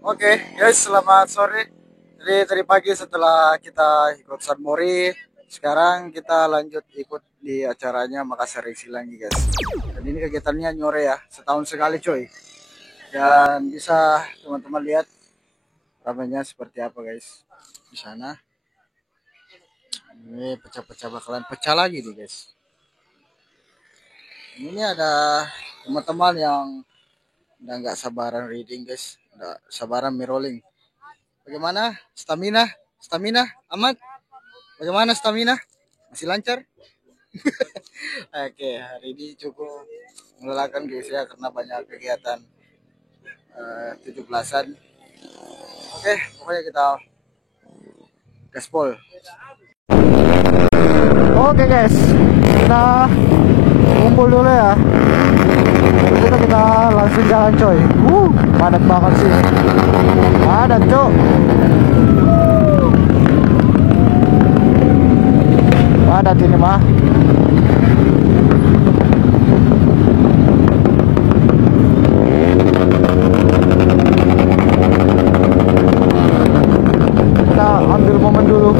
Oke, guys, selamat sore. Jadi tadi pagi setelah kita ikut San Mori, sekarang kita lanjut ikut di acaranya Makassar Racing lagi, guys. Dan ini kegiatannya nyore ya, setahun sekali coy. Dan bisa teman-teman lihat ramainya seperti apa, guys. Di sana. Ini pecah-pecah bakalan pecah lagi nih, guys. Ini ada teman-teman yang udah nggak sabaran reading, guys. Udah sabaran mirroring. Bagaimana stamina? Stamina aman? Bagaimana stamina? Masih lancar? Oke, hari ini cukup melelahkan guys ya karena banyak kegiatan 17-an. Oke, pokoknya kita gaspol. Oke guys, kita kumpul dulu ya. Kita langsung jalan coy. Padat banget sih. Padat cok. Padat ini mah. Kita ambil momen dulu.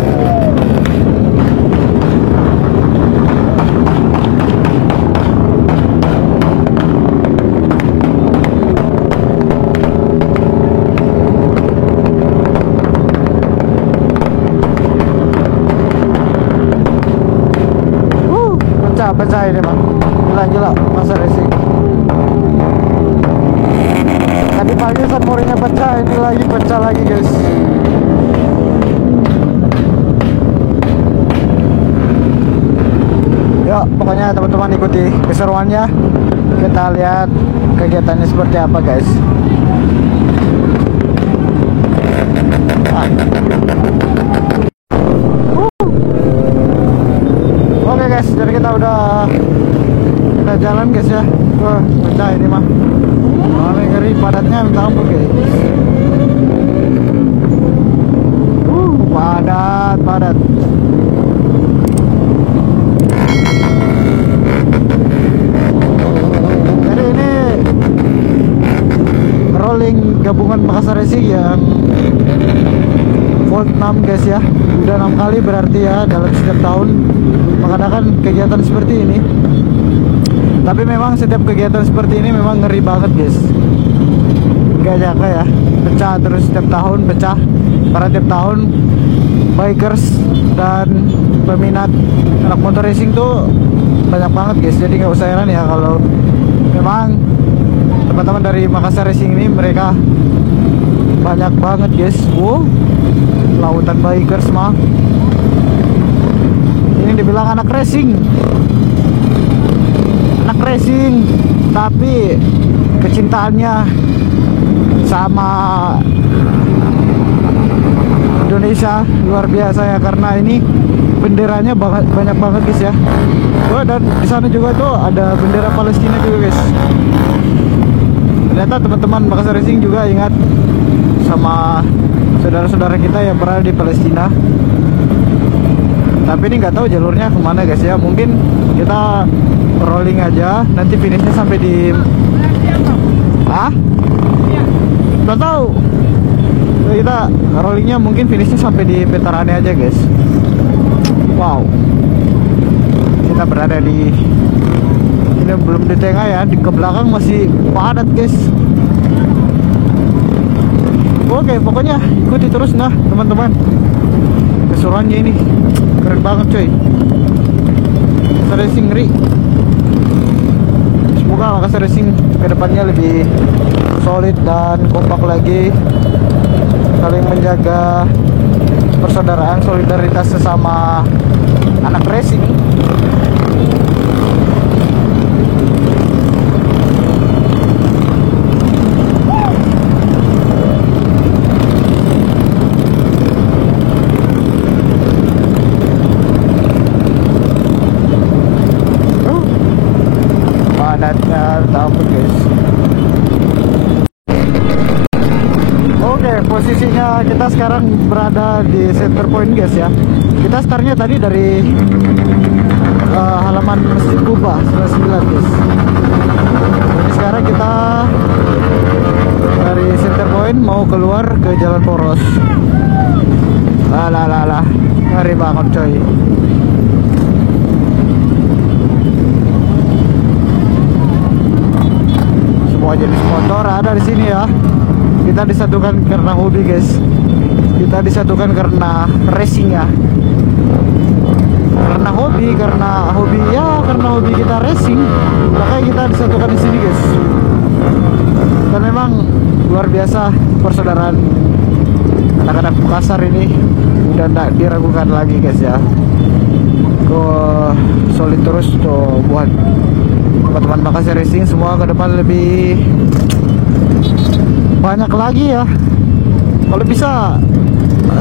Pecah ini bang, gila Makassar Racing. Tadi pagi San Morinya pecah, ini lagi pecah lagi guys. Yuk pokoknya teman-teman ikuti keseruannya. Kita lihat kegiatannya seperti apa guys. Oke guys, jadi kita jalan guys ya. Wah, pecah ini mah. Malah ngeri padatnya minta ampun guys. Padat. Jadi ini rolling gabungan Makassar Racing yang Volt 6 guys ya. Udah 6 kali berarti ya dalam setiap tahun mengadakan kegiatan seperti ini. Tapi memang setiap kegiatan seperti ini memang ngeri banget guys. Gak nyangka ya, pecah terus setiap tahun pecah. Karena tiap tahun bikers dan peminat anak motor racing tuh banyak banget guys. Jadi nggak usah heran ya kalau memang teman-teman dari Makassar Racing ini mereka banyak banget guys. Lautan bikers mah. Ini dibilang anak racing, tapi kecintaannya sama Indonesia luar biasa ya, karena ini benderanya banyak banget guys ya. Dan di sana juga tuh ada bendera Palestina juga guys. Ternyata teman-teman Makassar Racing juga ingat sama saudara-saudara kita yang berada di Palestina. Tapi ini nggak tahu jalurnya kemana guys ya. Mungkin kita rolling aja, nanti finishnya sampai di nggak tahu. Kita rollingnya mungkin finishnya sampai di Veterane aja guys. Wow, kita berada di ini belum di tengah ya, di ke belakang masih padat guys. Oke, pokoknya ikuti terus nah teman-teman. Keseruannya ini keren banget coy. Makassar Racing ngeri. Semoga Makassar Racing kedepannya lebih solid dan kompak lagi, saling menjaga persaudaraan, solidaritas sesama anak racing. Padatnya tahu guys. Oke, posisinya kita sekarang berada di center point guys ya. Kita startnya tadi dari halaman Masjid Kuba 99 guys. Jadi sekarang kita dari center point mau mau keluar ke jalan poros. Lah, ngeri banget coy. Semua jenis motor ada di sini ya. Kita disatukan karena hobi guys. Kita disatukan karena racing ya. Karena hobi kita racing, makanya kita disatukan di sini guys. Dan memang luar biasa persaudaraan anak-anak Makassar ini udah tidak diragukan lagi guys ya. Solid terus tuh buat teman-teman Makassar Racing semua ke depan lebih banyak lagi ya. Kalau bisa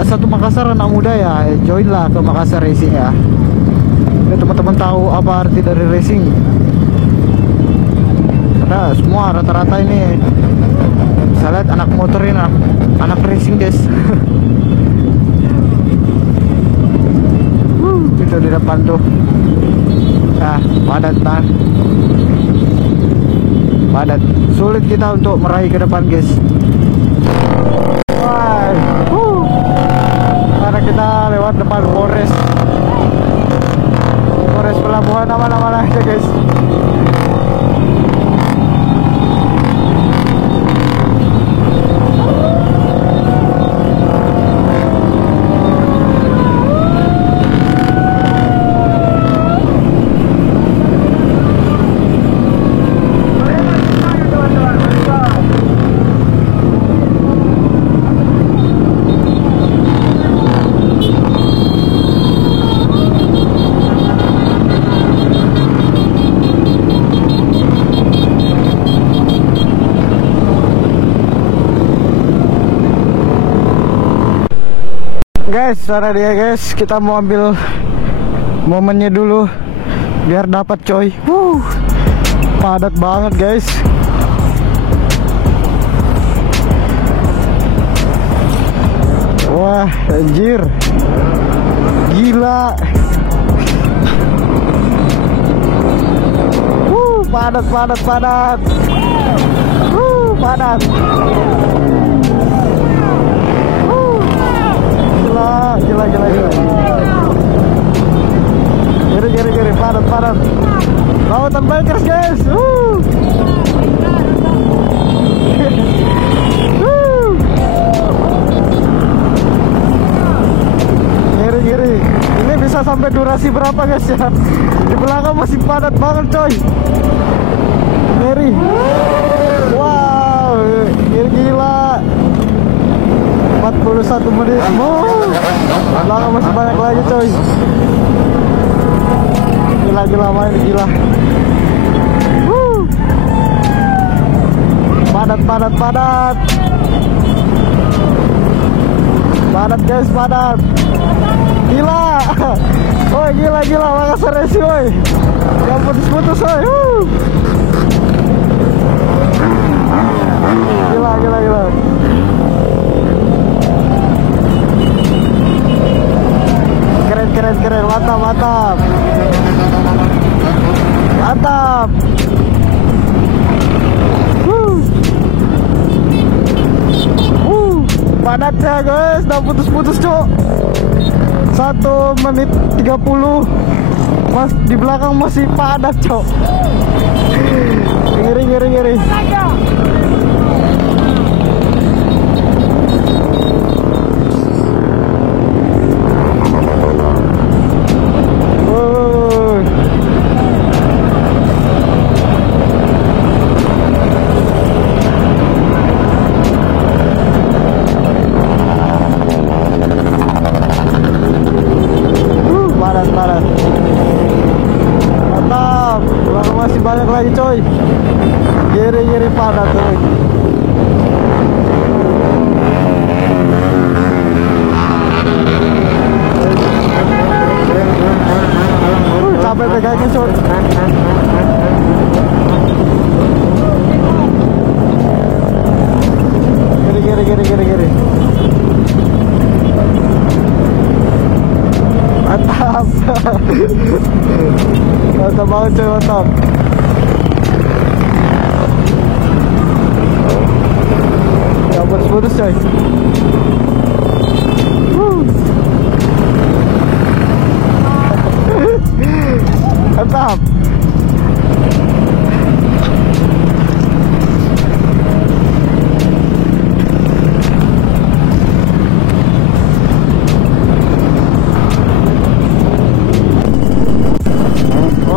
satu Makassar anak muda ya join lah ke Makassar Racing ya. Teman-teman tahu apa arti dari racing. Karena semua rata-rata ini saya lihat anak motor ini anak racing guys. Itu di depan tuh. Nah, padat. Sulit kita untuk meraih ke depan guys. Karena kita lewat depan Polres pelabuhan aman-aman aja guys. Guys, sana dia guys, kita mau ambil momennya dulu biar dapat coy. Padat banget guys. Wah, anjir. Gila. Padat. Padat. Gila. Giri, padat. Lautan bikers guys. Giri. Ini bisa sampai durasi berapa guys ya? Di belakang masih padat banget coy. Giri. Wow, gila. 41 menit. Belakang masih banyak lagi coy. Gila main gila. Padat. Padat guys, padat. Gila. Woi, gila Makassar Racing woi. Jangan putus-putus woi. Gila. Keren, mantap. Padatnya guys, udah putus-putus cok. 1 menit 30. Mas di belakang masih padat cok. Ngeri. Padat. Mantap. Belakang masih banyak lagi coy. Giri padat coy. Capek pegangnya coy. Giri. Mantap. Mantap banget coy, mantap. Gak putus coy. Mantap.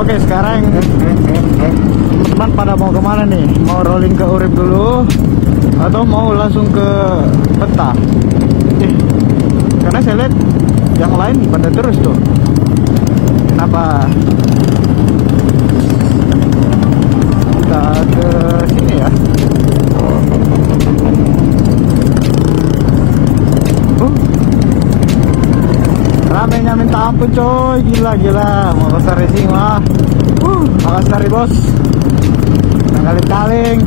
Oke, sekarang teman-teman pada mau kemana nih? Mau rolling ke Urip dulu atau mau langsung ke Peta? Karena saya lihat yang lain pada terus tuh. Kenapa kita ke sini ya? Ramenya minta ampun coy, gila. Makassar Racing mah. Makassar bos. Kaling-kaling.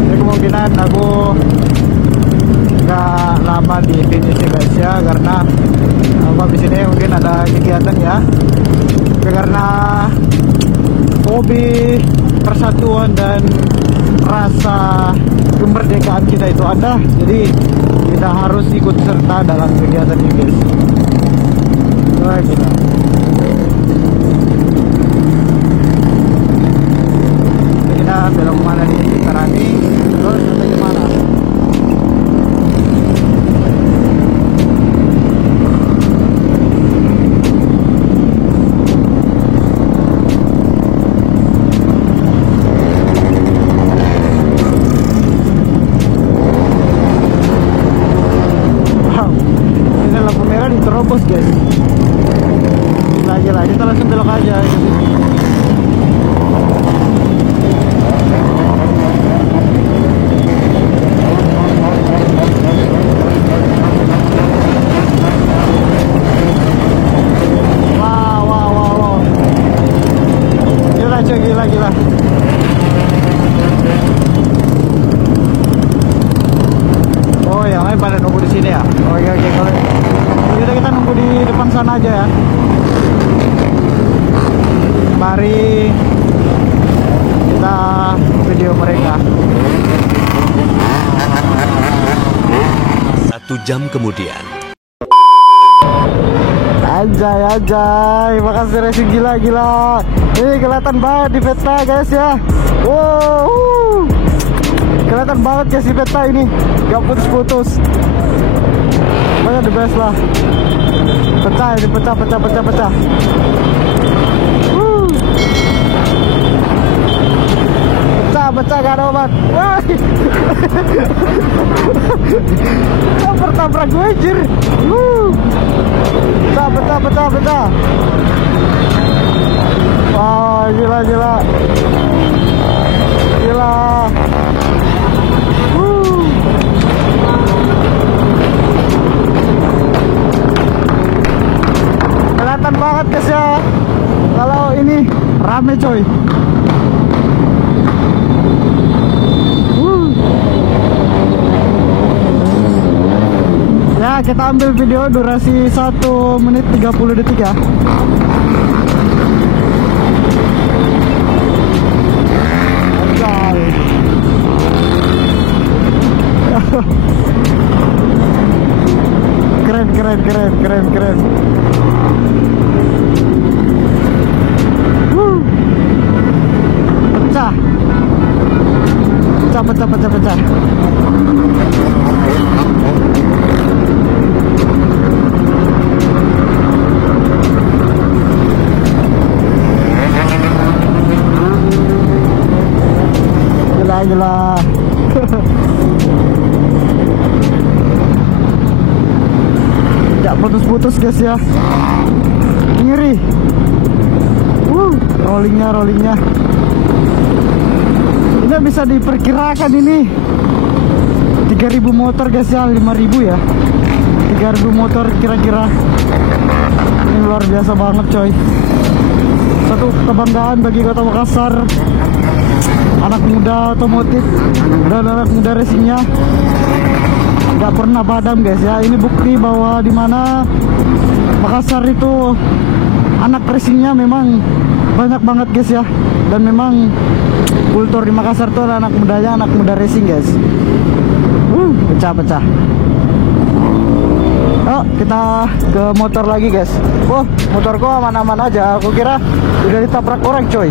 Ini kemungkinan aku nggak lama di finish guys ya, karena habis ini mungkin ada kegiatan ya. Tapi karena hobi, persatuan dan rasa kemerdekaan kita itu ada, jadi kita harus ikut serta dalam kegiatan ini guys. Wah, gila. Kita belok kemana nih? Karani terus sampai kemana? Terobos guys, gila, kita langsung belok aja. Wow, gila cuy, gila. Oh, yang lain pada nunggu di sini ya. Oke, kalau kita nunggu di depan sana aja ya. Mari kita video mereka. 1 jam kemudian. Anjay, Makassar Racing gila. Ini kelihatan banget di peta guys ya. Wow, kelihatan banget guys di peta ini, gak putus-putus. Pokoknya the best lah. Pecah ini, pecah. Pecah gak ada obat. Tabrak gue anjir. Pecah. Wah, gila. Kelihatan banget guys ya, kalau ini rame coy. Ya, kita ambil video durasi 1 menit 30 detik ya. Anjay. Keren. Pecah. Gila. Gak putus-putus guys ya. Ngeri. Rollingnya. Ini bisa diperkirakan ini 3.000 motor guys ya, 5.000 ya. 3.000 motor kira-kira. Ini luar biasa banget coy. Satu kebanggaan bagi Kota Makassar. Anak muda otomotif dan anak muda racingnya nggak pernah padam guys ya. Ini bukti bahwa dimana Makassar itu anak racingnya memang banyak banget guys ya. Dan memang kultur di Makassar tuh anak mudanya anak muda racing guys. Pecah-pecah. Oh, kita ke motor lagi guys. Wah, motor gua aman-aman aja. Aku kira udah ditabrak orang coy.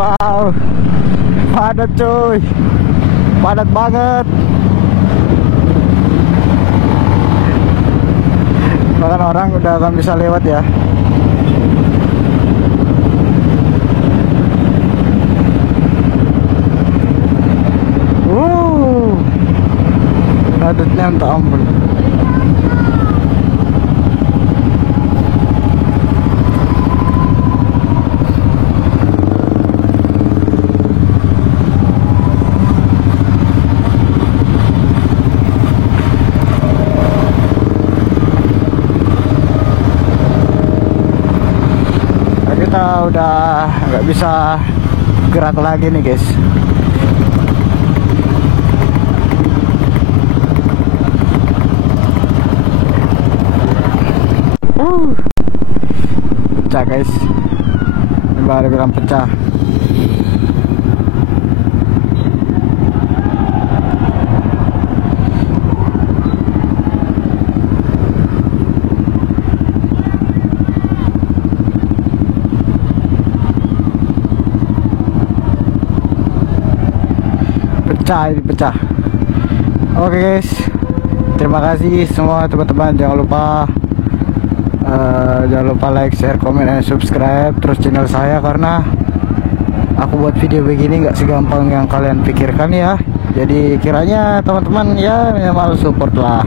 Wow, padat cuy, padat banget. Bahkan orang udah gak bisa lewat ya. Padatnya minta ampun. Kita udah nggak bisa gerak lagi nih guys. Pecah guys, ini baru bilang pecah. Ini pecah. Oke guys, terima kasih semua teman-teman. Jangan lupa like, share, komen, dan subscribe terus channel saya, karena aku buat video begini nggak segampang yang kalian pikirkan ya. Jadi kiranya teman-teman ya minimal support lah,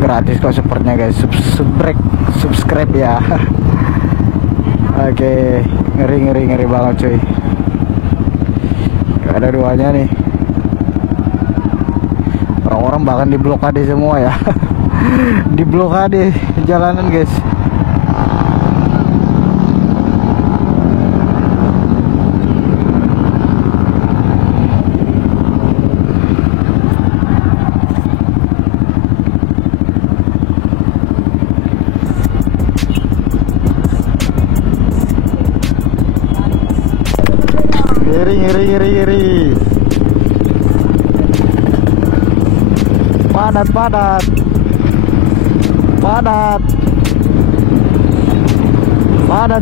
gratis kok supportnya guys. Subscribe ya. Oke, ngeri banget cuy. Ada duanya nih, orang-orang bahkan diblokade semua ya. Diblokade jalanan guys. Ngeri. Padat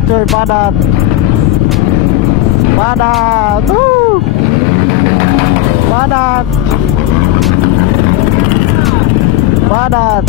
cuy, padat. Padat.